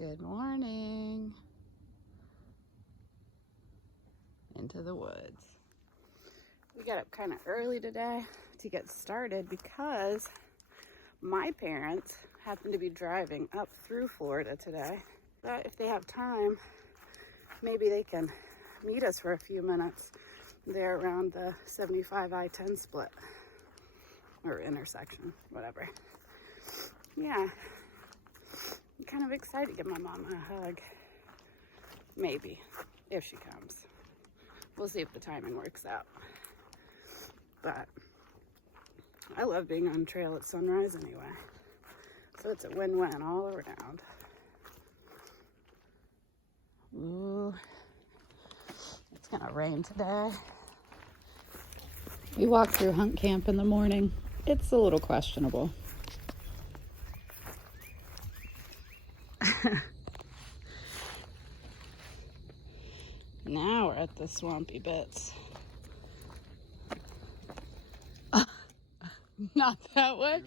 Good morning. Into the woods. We got up kind of early today to get started because my parents happen to be driving up through Florida today. But if they have time, maybe they can meet us for a few minutes there around the 75 I-10 split or intersection, whatever. Yeah, I'm kind of excited to give my mom a hug. Maybe, if she comes. We'll see if the timing works out. But I love being on trail at sunrise anyway. So it's a win-win all around. Ooh, it's gonna rain today. We walk through hunt camp in the morning. It's a little questionable. Now we're at the swampy bits. Not that way.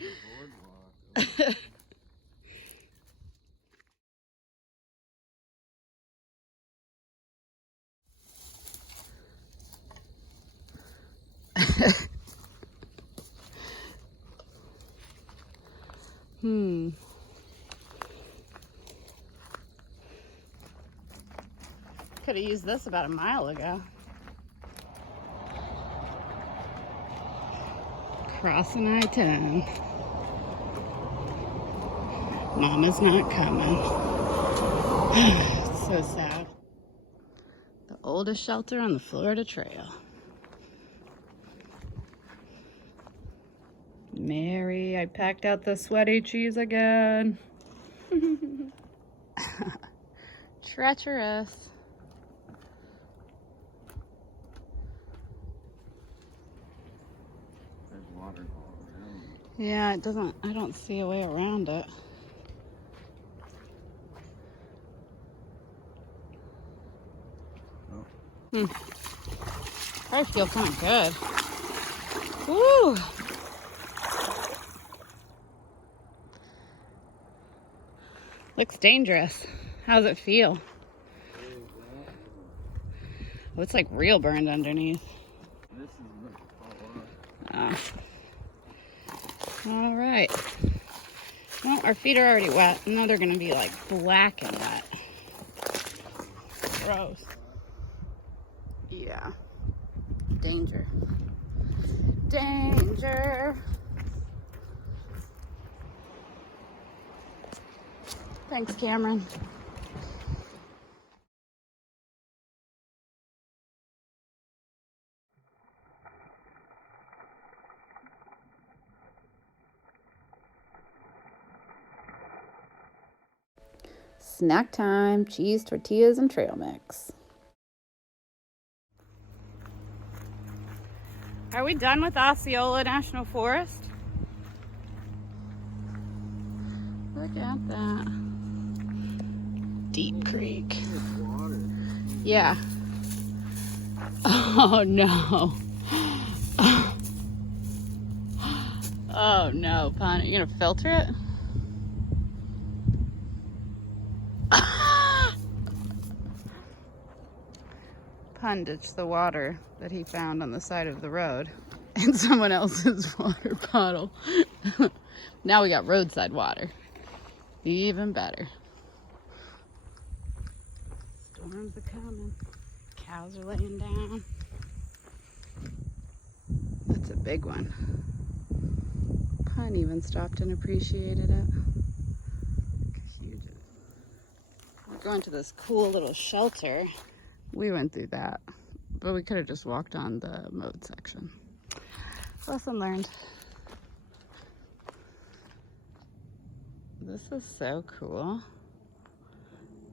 Could have used this about a mile ago. Crossing I-10. Mama's not coming. It's so sad. The oldest shelter on the Florida Trail. Mary, I packed out the sweaty cheese again. Treacherous. There's water all around. Yeah, I don't see a way around it. Oh. I feel kind of good. Woo! Looks dangerous. How's it feel? Oh, it's like real burned underneath. This is all off. All right. Well, our feet are already wet. Now they're gonna be like black and wet. Gross. Yeah. Danger. Danger. Thanks, Cameron. Snack time, cheese, tortillas, and trail mix. Are we done with Osceola National Forest? Look at that. Deep Creek. Yeah. Oh no. Oh no, Pun. You gonna filter it? Pun ditched the water that he found on the side of the road in someone else's water bottle. Now we got roadside water. Even better. Storms are coming. Cows are laying down. That's a big one. Pun even stopped and appreciated it. Look how huge it is. We're going to this cool little shelter. We went through that, but we could have just walked on the mode section. Lesson learned. This is so cool.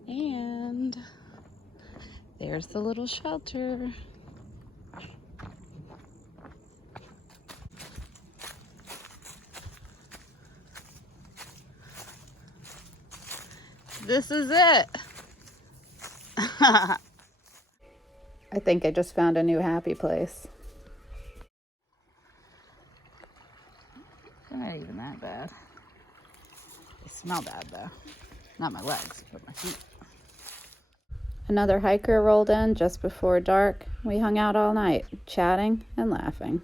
And there's the little shelter. This is it. I think I just found a new happy place. They're not even that bad. They smell bad though. Not my legs, but my feet. Another hiker rolled in just before dark. We hung out all night, chatting and laughing.